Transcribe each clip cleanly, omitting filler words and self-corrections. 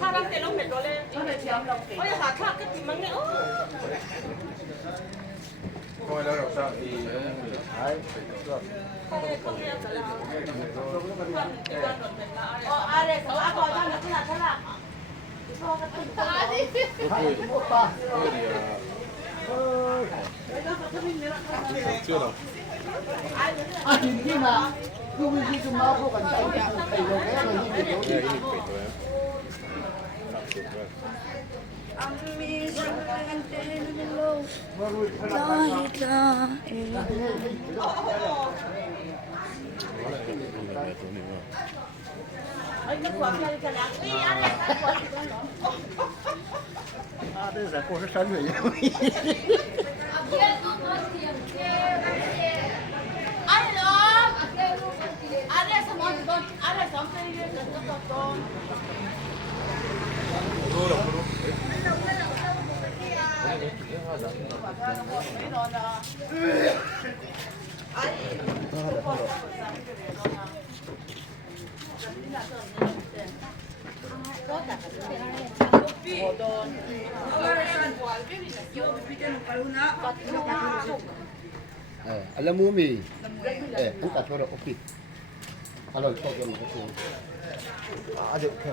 사람 때는 몇 어제 사타 끝이 막네. Come la rosa y 아래서 아빠가 나타나. chưa đâu. Nhìn nhưng mà cứ như chúng nó không cần chạy thầy đồ ghé rồi như kiểu Yeah, ini gitu ya. à đây là cô rất sân vậy alam mo mi ang kaso ra opi alo to yo mo ko ade ko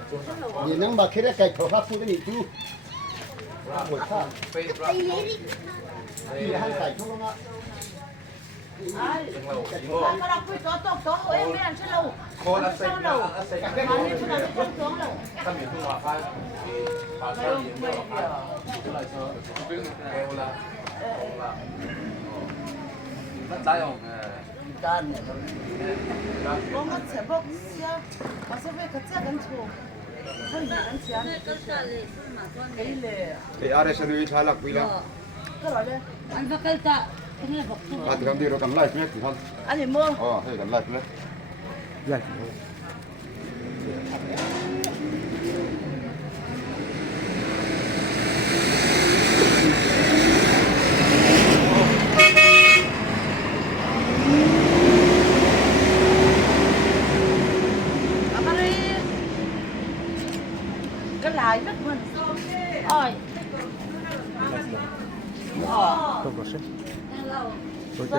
ni nang ba kire kai ko ha pu ni tu mo ta ti han kai ko ma 아빠랑 불 더 애매한 칠로. Cola se 아니 칠로 좀 더. Tâm điểm thu hòa khai thì hòa khai thì nó khai tức là cho vững kêu là mất tay không kan 뭔가 제법이야. 와서 왜 같이 안 쳐? 한 이런 지안. 내일래. Thì ai đây sẽ đi thay lạc quý lắm. 그러래. Ang bakal ta. Kanya bakal. À thì không đi rồi cầm lại nhé thì không. 아니 뭐 Hay cầm lại nhé. Lại.